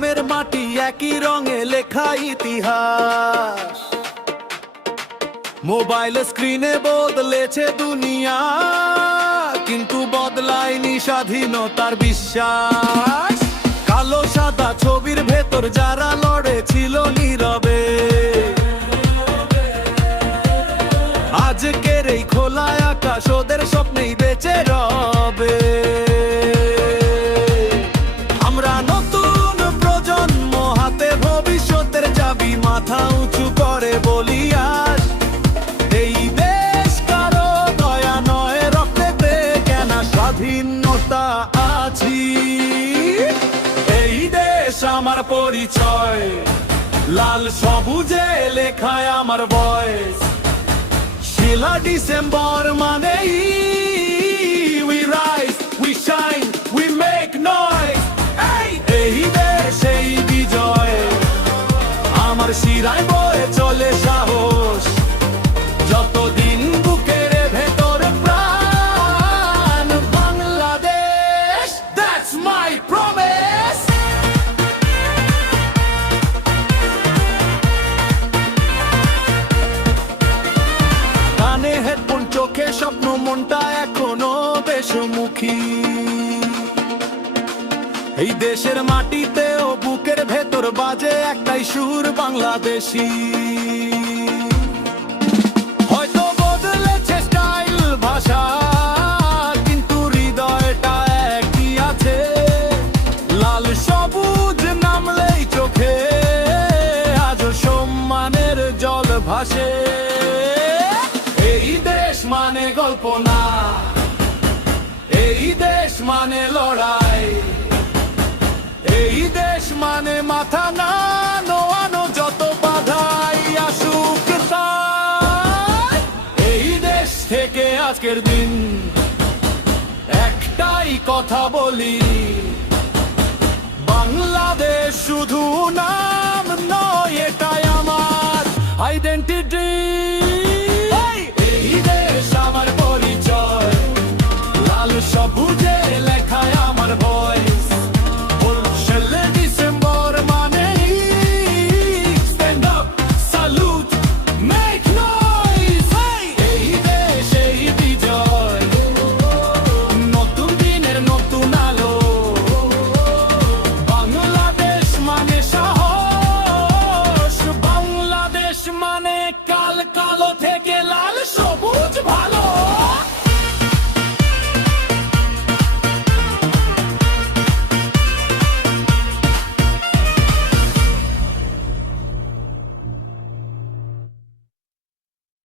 গ্রামের মাটি একই রঙে লেখা ইতিহাস। মোবাইল স্ক্রিনে বদলেছে দুনিয়া, কিন্তু বদলায়নি স্বাধীনতার বিশ্বাস। কালো সাদা ছবির ভেতর যারা লড়েছিল নীরবে, আজকের এই খোলা আকাশ ওদের স্বপ্নেই বেঁচে রবে। আমরা নতুন প্রজন্ম, হাতে ভবিষ্যতের চাবি, মাথা উঁচু করে বলি আজ, এই দেশ কারো দয়া নয়, রক্তেতে কেনা স্বাধীনতা আছি। এই দেশ আমার পরিচয়, লাল সবুজে লেখায় আমার ভয়েস। শিলা ডিসেম্বর মানেই we rise, we shine, we make noise। এই দেশ এই বিজয়, আমার শিরায় বয়ে চলে সাহস। যতদিন বুকের ভেতর প্রাণ, বাংলাদেশ, that's my promise। কানে হেডফোন, চোখে স্বপ্ন, মনটা এখনো দেশমুখী। এই দেশের মাটিতে ও বুকের ভেতর বাজে একটাই সুর, বাংলাদেশী। হয়তো বদলেছে স্টাইল, ভাষা, কিন্তু হৃদয়টা একই আছে। লাল সবুজ নামলেই চোখে আজও সম্মানের জল ভাসে। এই দেশ মানে গল্প না, এই দেশ মানে লড়াই, এই দেশ মানে মাথা না নোয়ানো, যত বাধাই আসুক তাই। এই দেশ থেকে আজকের দিন একটাই কথা বলি, বাংলাদেশ শুধু নাম নয়, এটাই আমার আইডেন্টিটি।